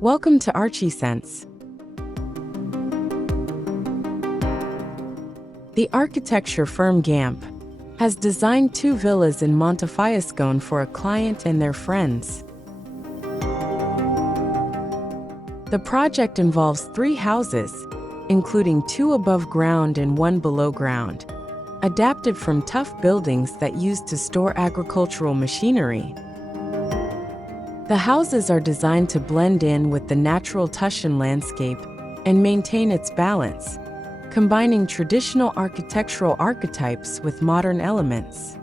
Welcome to Archiesense. The architecture firm Gamp has designed 2 villas in Montefiascone for a client and their friends. The project involves 3 houses, including 2 above ground and 1 below ground, adapted from tuff buildings that used to store agricultural machinery. The houses are designed to blend in with the natural Tuscany landscape and maintain its balance, combining traditional architectural archetypes with modern elements.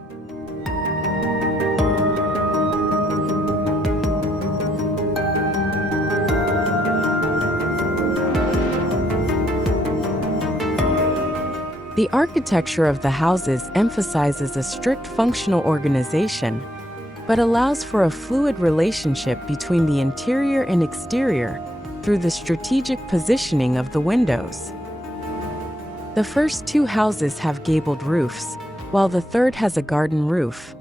The architecture of the houses emphasizes a strict functional organization, but allows for a fluid relationship between the interior and exterior through the strategic positioning of the windows. The first 2 houses have gabled roofs, while the third has a garden roof.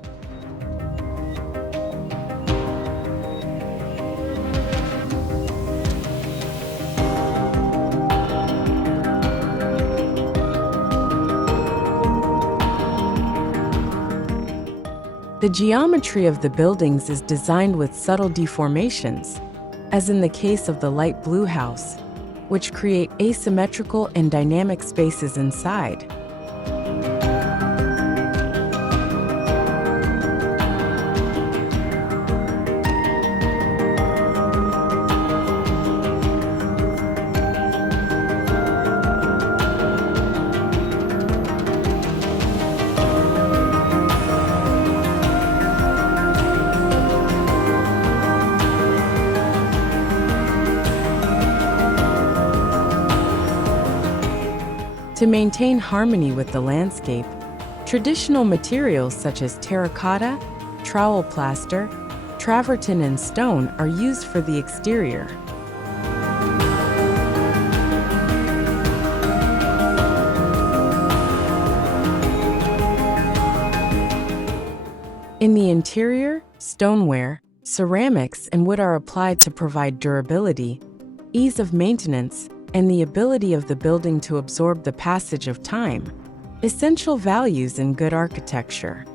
The geometry of the buildings is designed with subtle deformations, as in the case of the light blue house, which create asymmetrical and dynamic spaces inside. To maintain harmony with the landscape, traditional materials such as terracotta, trowel plaster, travertine and stone are used for the exterior. In the interior, stoneware, ceramics and wood are applied to provide durability, ease of maintenance, and the ability of the building to absorb the passage of time, essential values in good architecture.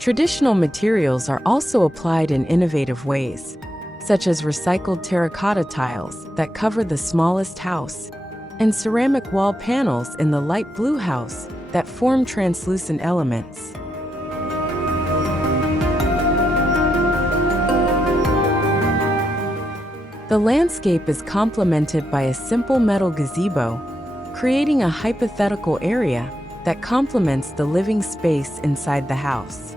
Traditional materials are also applied in innovative ways, such as recycled terracotta tiles that cover the smallest house, and ceramic wall panels in the light blue house that form translucent elements. The landscape is complemented by a simple metal gazebo, creating a hypothetical area that complements the living space inside the house.